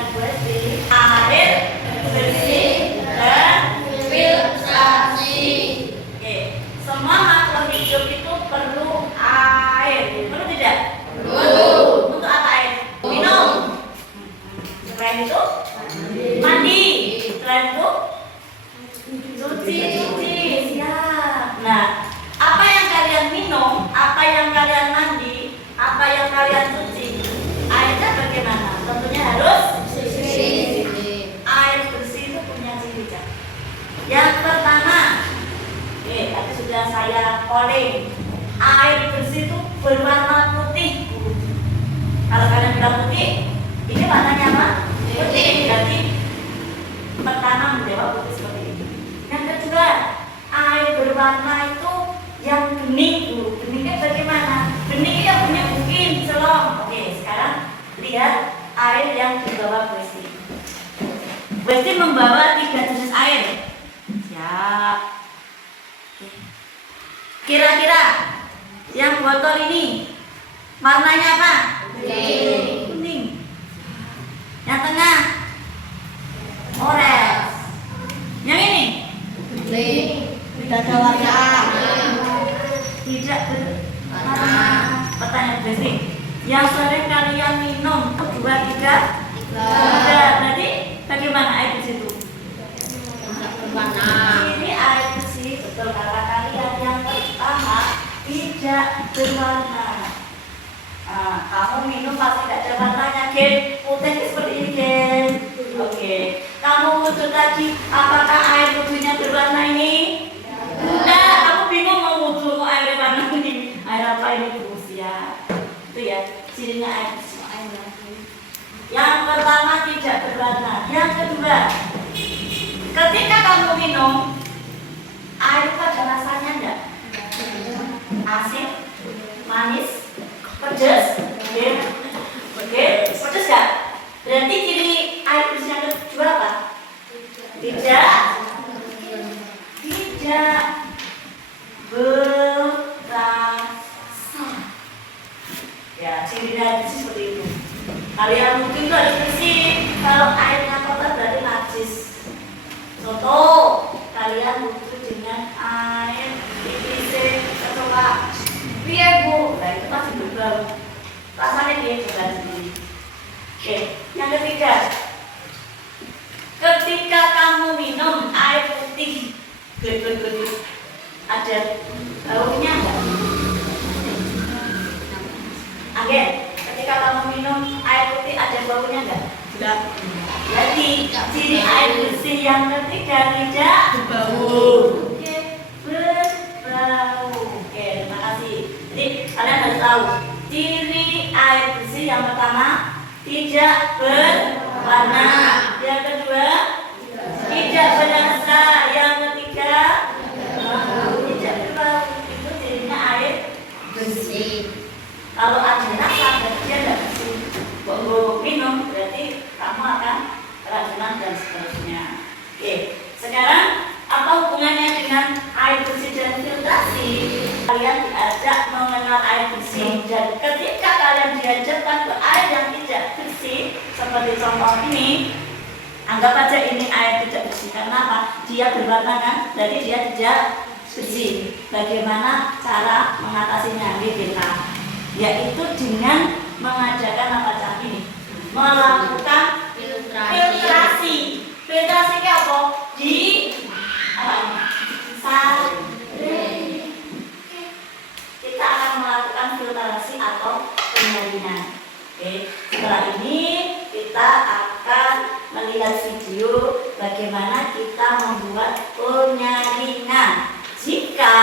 dengan bersih, air bersih dan filtrasi. Oke, semua makhluk hidup itu perlu air, perlu tidak? Perlu. Untuk apa air? Minum. Selain itu mandi. Selain itu cuci. Siap. Nah, apa yang kalian minum, apa yang kalian mandi, apa yang kalian cuci, airnya bagaimana? Tentunya harus bersih. Air bersih itu punya ciri. Yang pertama, tadi sudah saya calling, air bersih itu berwarna putih. Kalau kalian bilang putih, ini warnanya apa? Putih. Berarti pertama menjawab putih seperti ini. Yang kedua, air berwarna itu yang bening. Beningnya bagaimana? Bening yang punya bukit, celong. Oke, sekarang lihat air yang dibawa Besti. Besti membawa 3 jenis air. Siap. Kira-kira yang botol ini warnanya apa? Kuning. Yang tengah orange. Yang ini? Tidak ada warna. Tidak berwarna. Pertanyaan basic. Yang sering kalian minum 2, 3? Berarti bagaimana air di situ? Ini air bersih, betul kata kalian. Yang pertama tidak berwarna. Kamu minum pasti tidak ada warnanya, Gen. Putih seperti ini, Gen. Oke. Kamu wudhu tadi, apakah air wudhunya berwarna ini? Tidak. Kamu bingung mau wudhu, mau air warna ini. Air apa ini, Bu? Ya. Itu ya, cirinya air bersih. Yang pertama tidak berwarna. Yang kedua, ketika kamu minum, air itu ada rasanya enggak? Asin, manis, pedas, oke, pedas enggak? Berarti ciri air bersih yang kedua apa? Tidak berasa. Ya, ciri air bersih seperti itu. Kalian mungkin itu harus bersih. Kalau airnya kotor berarti najis. Contoh, kalian wudhu dengan air PVC kecoa. Biar Bu, nah itu masih berbau. Rasanya dia coba sendiri. Oke, yang ketiga, ketika kamu minum air putih, ada baunya enggak? Oke, ketika kamu minum air putih ada baunya enggak? Enggak. Jadi ciri air bersih yang ketiga tidak berbau. Oke, berbau. Oke, terima kasih. Jadi kalian harus tahu ciri air bersih yang pertama tidak berwarna, yang kedua tidak berasa, yang ketiga tidak berbau. Itu cirinya air bersih. Kalau ada rasa berarti dia tidak bersih. Kalau minum berarti kamu akan keracunan dan seterusnya. Oke, sekarang apa hubungannya dengan air bersih dan filtrasi? Kalian diajak mengenal air bersih, dan ketika kalian diajarkan ke air yang tidak bersih, seperti contoh ini, anggap aja ini air tidak bersih. Karena apa? Dia berwarna kan? Jadi dia tidak bersih. Bagaimana cara mengatasinya? BPK, yaitu dengan mengadakan apa cara ini? Melakukan filtrasi. Filtrasi ke apa? Di apa ini? Saring. Kita akan melakukan filtrasi atau penyaringan. Oke, setelah ini kita akan melihat video bagaimana kita membuat penyaringan. Jika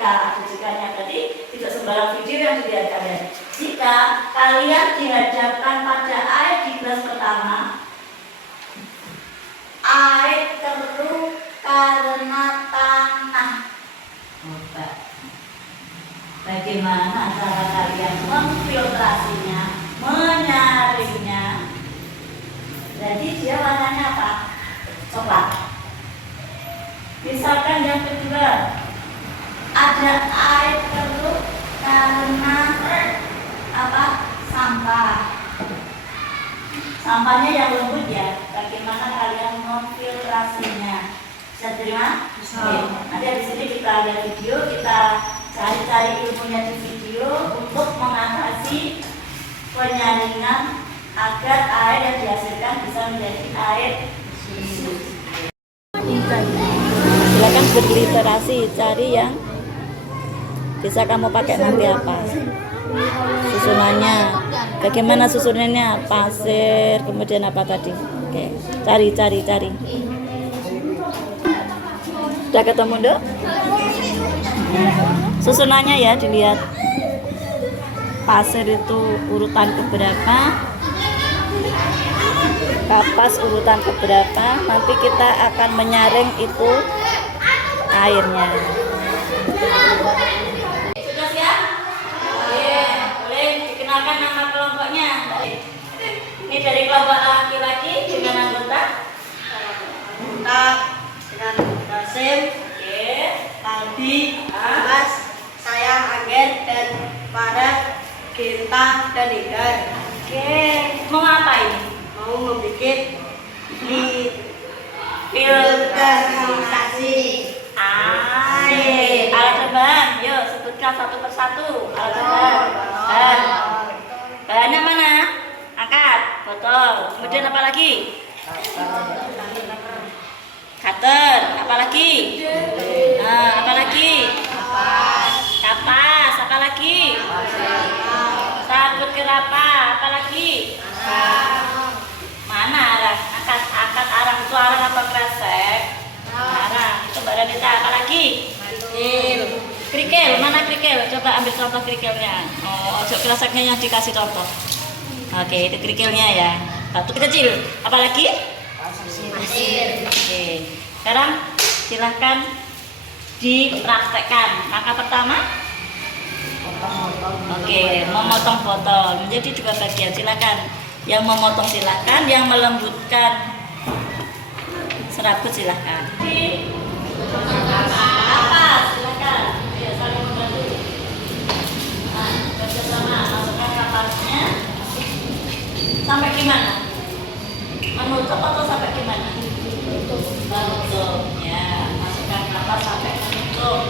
ada jikanya, berarti tidak sembarang video yang dilihat kalian. Jika kalian dihadapkan pada air di gelas pertama, air keruh karena tanah. Bagaimana cara kalian memfiltrasinya, menyaringnya? Jadi dia warnanya apa? Coklat. Misalkan yang kedua, ada air keruh karena apa? Sampah. Sampahnya yang lembut ya. Bagaimana kalian memfiltrasinya? Bisa terima? Bisa. Oke. Nanti di sini kita lihat video, kita cari-cari ilmunya di video untuk mengatasi penyaringan agar air yang dihasilkan bisa menjadi air bersih. Silakan berliterasi, cari yang bisa kamu pakai nanti apa susunannya, bagaimana susunannya, pasir, kemudian apa tadi. Oke, cari. Sudah ketemu Dok? Susunannya ya dilihat, pasir itu urutan keberapa, kapas urutan keberapa, nanti kita akan menyaring itu airnya. Sudah siap? Oke, boleh dikenalkan nama kelompoknya. Ini dari kelompok laki-laki dengan anggota dengan Basim, oke, Aldi, Mas, saya Angger dan para Genta dan Inggar. oke. Mau apa ini? Mau membuat Filtrasi air. Alat tambahan, yuk sebutkan satu persatu. Alat tambahan. Bahannya mana? Angkat, botol. Kemudian apa lagi? Cutter. Apa lagi? Apa lagi? Kapas. Apa lagi? Sabut kelapa. Apa lagi? Mana arang? Angkat arang. Itu arang apa kresek? Arang. Itu Mbak Ranita. Apa lagi? Kerikil. Mana kerikil? Coba ambil contoh kerikilnya. Oh, ojo kreseknya yang dikasih contoh. Oke, itu kerikilnya ya. Batu kecil. Apa lagi? Pasir. Oke. Sekarang silahkan dipraktekkan. Langkah pertama. Oke, memotong botol menjadi dua bagian. Silakan. Yang memotong silakan, yang melembutkan serabut silakan. Kapas silakan. Ya, saling membantu. Nah, bersama masukkan kapasnya. Sampai gimana? Menutup atau sampai gimana? Menutup. Ya, masukkan kapas sampai menutup.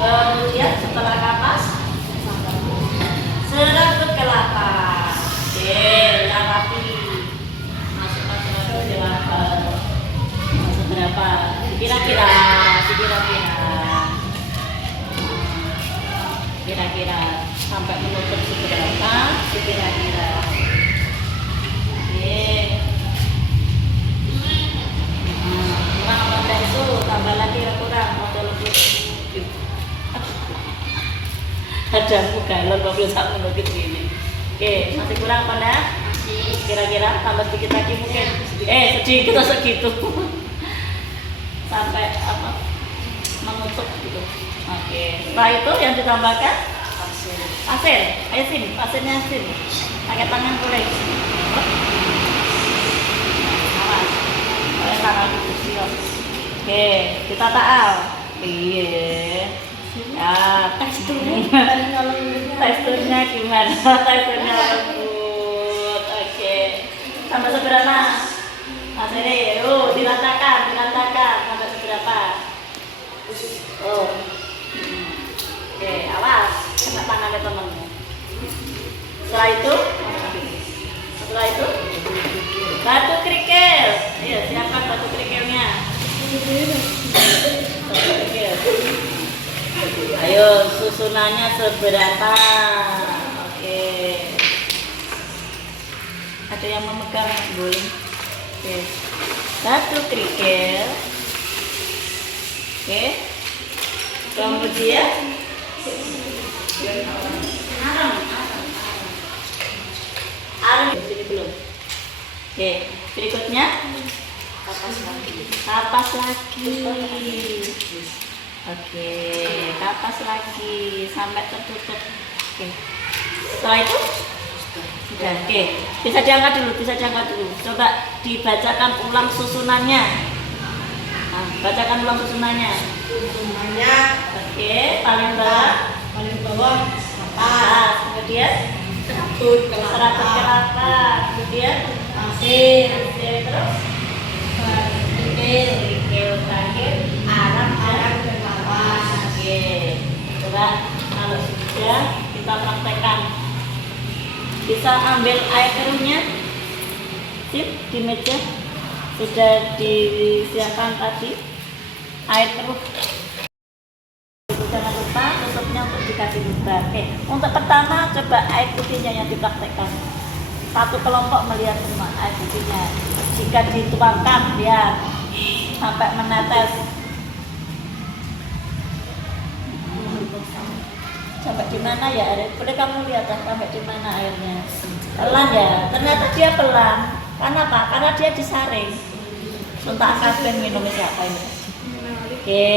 Kemudian setelah kapas, serabut kelapa. Oke, yang rapi. Masukkan serabut kelapa. Masuk berapa? Kira-kira. Kira-kira sampai menutup seberapa? Kira-kira. Oke. Kurang apa itu? Tambah lagi kurang. Modal lebih. Ada galon mobil sama menukit gini. Oke, masih kurang pada? Kira-kira tambah sedikit lagi mungkin. Sedikit atau segitu. Sampai apa? Menutup gitu. Oke. Setelah itu yang ditambahkan pasir. Ayo sini, pasirnya sini. Pakai tangan boleh. Awas. Pakai tangan itu siap. Oke, kita taal. Iya. Ya, teksturnya gimana? Teksturnya lembut. Oke. Sampai seberapa? Mas ini, diratakan. Sampai seberapa? Oh. Oke, awas. Kena tangannya temanmu. Setelah itu, batu kerikil. Iya, siapkan batu kerikilnya. Batu kerikil. Ayo, susunannya seberapa? Oke. Ada yang memegang, boleh. Oke. Batu kerikil. Oke. Kemudian arang di sini belum. Oke, berikutnya kapas lagi. Oke, kapas lagi sampai tertutup. Oke. Setelah itu sudah. Oke, bisa diangkat dulu. Coba dibacakan ulang susunannya. Nah, bacakan ulang susunannya. Oke, paling bawah kapas. Kemudian serabut kelapa. pasir, terus kerikil, kerikil, terakhir arang dan kapas. Oke, coba kalau sudah kita praktekkan. Bisa ambil air keruhnya, sip, di meja sudah disiapkan tadi air keruh. Jangan lupa tutupnya untuk dikasih lubang. Oke, untuk pertama coba air putihnya yang dipraktekkan. Satu kelompok melihat semua air putihnya. Jika dituangkan, lihat sampai menetes. Sampai di mana ya air? Boleh kamu lihat sampai di mana airnya? Pelan ya. Ternyata dia pelan. Karena apa? Karena dia disaring. Suntak kabeh minum siapa ini? Oke.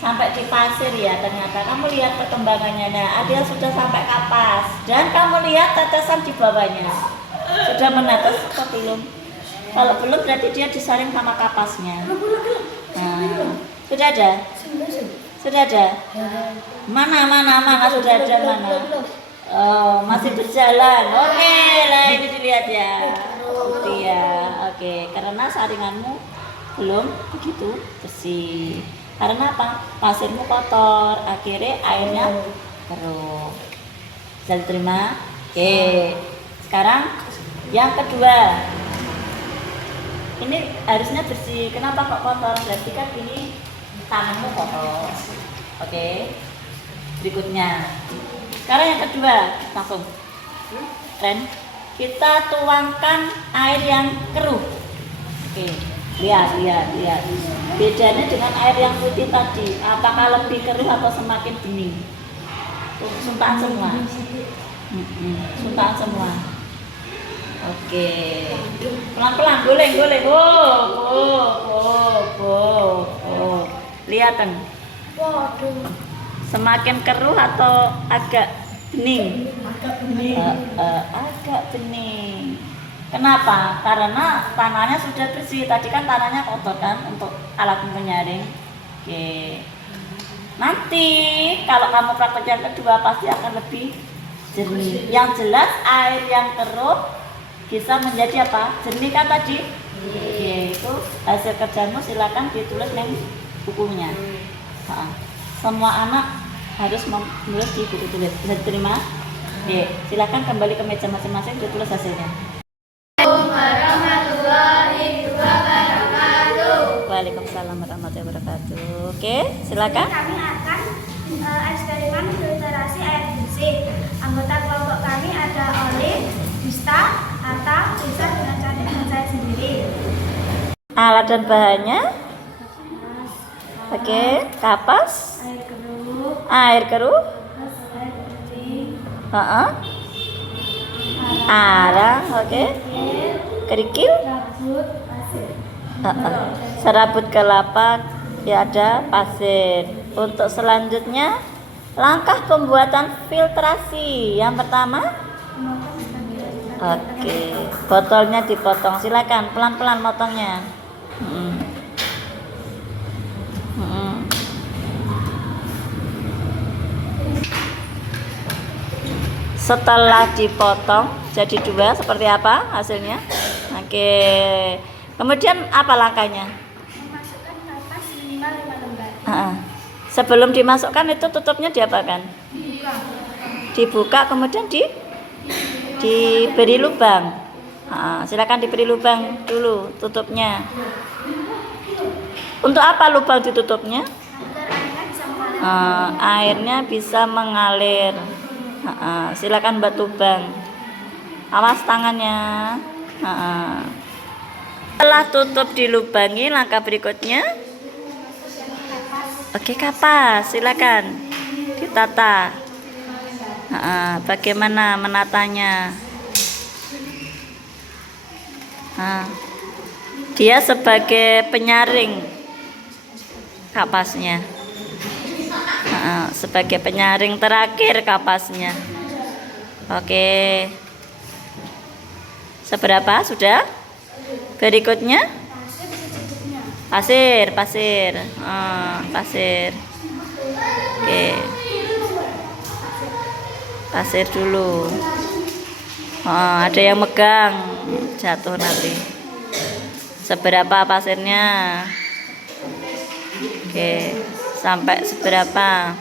Sampai di pasir ya ternyata. Kamu lihat perkembangannya. Nah, dia sudah sampai kapas. Dan kamu lihat tetesan di bawahnya. Sudah menetes atau belum? Kalau belum berarti dia disaring sama kapasnya. Nah, sudah ada? Sudah ada? Mana sudah ada mana? Oh, masih berjalan. Oke, lah ini dilihat ya. Iya, oke. Karena saringanmu belum begitu bersih. Karena apa? Pasirmu kotor, akhirnya airnya keruh. Bisa diterima? Oke. Sekarang yang kedua. Ini harusnya bersih. Kenapa kok kotor? Berarti kan ini tanganmu kotor. Oke. Berikutnya. Sekarang yang kedua, langsung. Tren. Kita tuangkan air yang keruh. Oke. Lihat. Bedanya dengan air yang putih tadi, apakah lebih keruh atau semakin bening? Suntaan semua. Suntaan semua. Oke. Pelan-pelan, guling. Lihatan. Semakin keruh atau agak bening? Agak bening. Kenapa? Karena tanahnya sudah bersih. Tadi kan tanahnya kotor kan untuk alat penyaring. Oke. Nanti kalau kamu praktek yang kedua pasti akan lebih jernih. Yang jelas air yang keruh bisa menjadi apa? Jernih kan tadi? Oke, itu hasil kerjamu silakan ditulis di bukunya. Semua anak harus menulis di buku tulis. Bisa diterima? Oke, silakan kembali ke meja masing-masing ditulis hasilnya. Waalaikumsalam warahmatullahi wabarakatuh. Oke, silakan. Kami akan eksperimen filtrasi air bersih. Anggota kelompok kami ada Olive, Gusta, Atta, Lisa dengan Cantik dan saya sendiri. Alat dan bahannya? Oke, kapas, air keruh, Air putih, arang, oke, kerikil, rambut, pasir. serabut kelapa, ya ada pasir. Untuk selanjutnya langkah pembuatan filtrasi. Yang pertama, oke, botolnya dipotong. Silakan pelan-pelan motongnya. Setelah dipotong jadi dua, seperti apa hasilnya? Oke. Kemudian apa langkahnya? Memasukkan kapas minimal 5 lembar. Sebelum dimasukkan itu tutupnya diapakan? Dibuka kemudian diberi lubang. Silakan diberi lubang dulu tutupnya. Untuk apa lubang ditutupnya? Agar airnya bisa mengalir. Airnya bisa mengalir. Silakan batu bang. Awas tangannya. Setelah tutup dilubangi, langkah berikutnya. Oke, kapas, silakan ditata. Bagaimana menatanya? Dia sebagai penyaring kapasnya. Sebagai penyaring terakhir kapasnya. Oke. Seberapa sudah? Berikutnya pasir. Pasir. Oke. Pasir dulu. Ada yang megang. jatuh nanti. Seberapa pasirnya? Oke, sampai seberapa?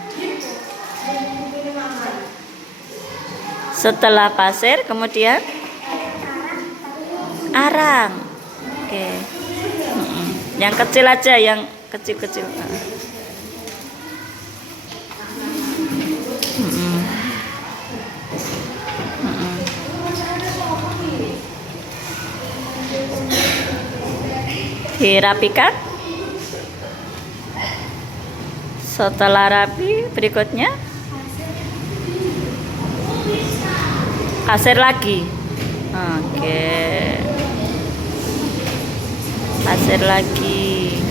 Setelah pasir kemudian arang. Oke. Yang kecil aja, yang kecil-kecil. Dirapikan. Setelah rapi, berikutnya pasir lagi. Oke. Pasir lagi.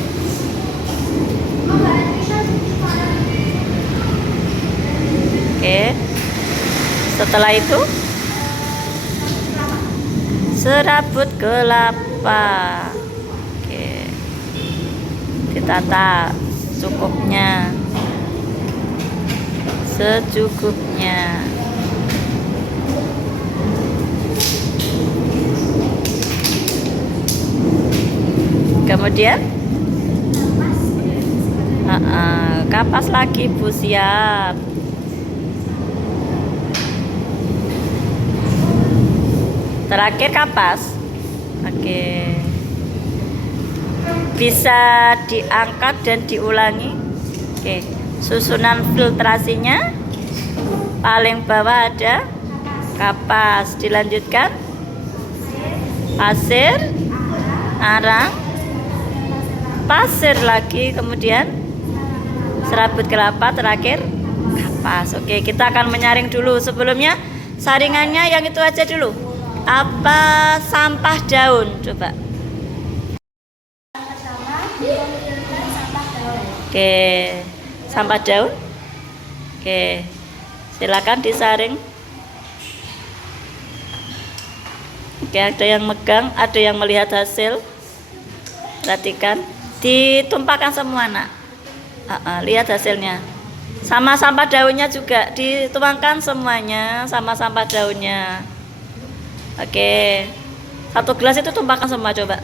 Oke. Setelah itu serabut kelapa. Oke. Ditata cukupnya, secukupnya. Kemudian kapas lagi, Bu, siap. Terakhir kapas. Oke. Bisa diangkat dan diulangi. Oke. Susunan filtrasinya paling bawah ada kapas, dilanjutkan pasir, arang, pasir lagi, kemudian serabut kelapa, terakhir kapas. Oke, kita akan menyaring dulu. Sebelumnya saringannya yang itu aja dulu. Apa sampah daun? Coba. Pertama, memilihkan sampah daun. Oke, sampah daun. Oke, silakan disaring. Oke, ada yang megang, ada yang melihat hasil. Perhatikan, ditumpahkan semua, nak. Lihat hasilnya. Sama sampah daunnya juga dituangkan semuanya, sama sampah daunnya. Oke, satu gelas itu tumpahkan semua, coba.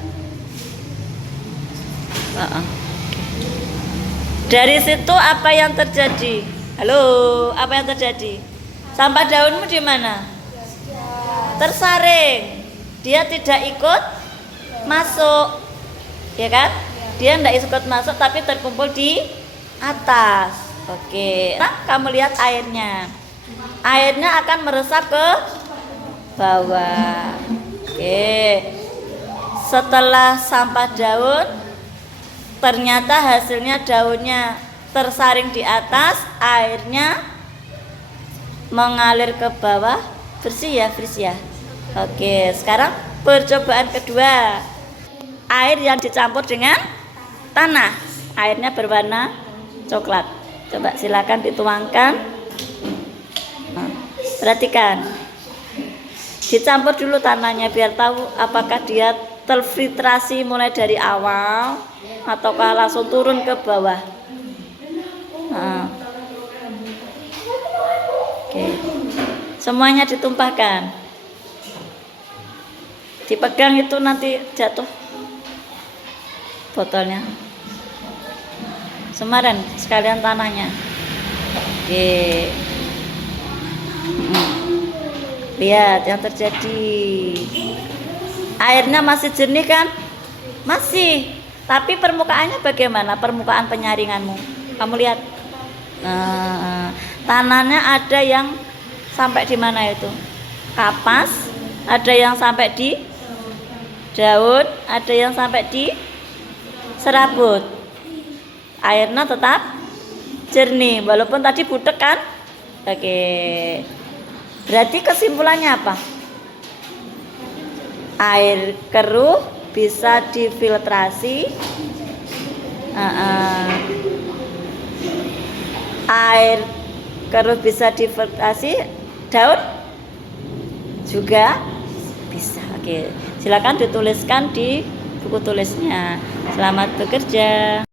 Dari situ apa yang terjadi? Halo, apa yang terjadi? Sampah daunmu di mana? Tersaring. Dia tidak ikut masuk, ya kan? Dia tidak ikut masuk, tapi terkumpul di atas. Oke, nah, kamu lihat airnya. Airnya akan meresap ke bawah. Oke. Setelah sampah daun, ternyata hasilnya daunnya tersaring di atas, airnya mengalir ke bawah. Bersih ya. Oke, sekarang percobaan kedua. Air yang dicampur dengan tanah. Airnya berwarna coklat. Coba silakan dituangkan. Perhatikan. Dicampur dulu tanahnya biar tahu apakah dia terfiltrasi mulai dari awal ataukah langsung turun ke bawah. Oke. Semuanya ditumpahkan. Dipegang itu nanti jatuh botolnya. Semaran sekalian tanahnya. Oke. Lihat yang terjadi. Airnya masih jernih kan? Masih. Tapi permukaannya bagaimana? Permukaan penyaringanmu. Kamu lihat. Nah, tanahnya ada yang sampai di mana itu? Kapas. Ada yang sampai di daun. Ada yang sampai di serabut. Airnya tetap jernih. Walaupun tadi butek kan? Oke. Berarti kesimpulannya apa? Air keruh bisa difiltrasi. Air keruh bisa difiltrasi, daun juga bisa. Oke, silakan dituliskan di buku tulisnya. Selamat bekerja.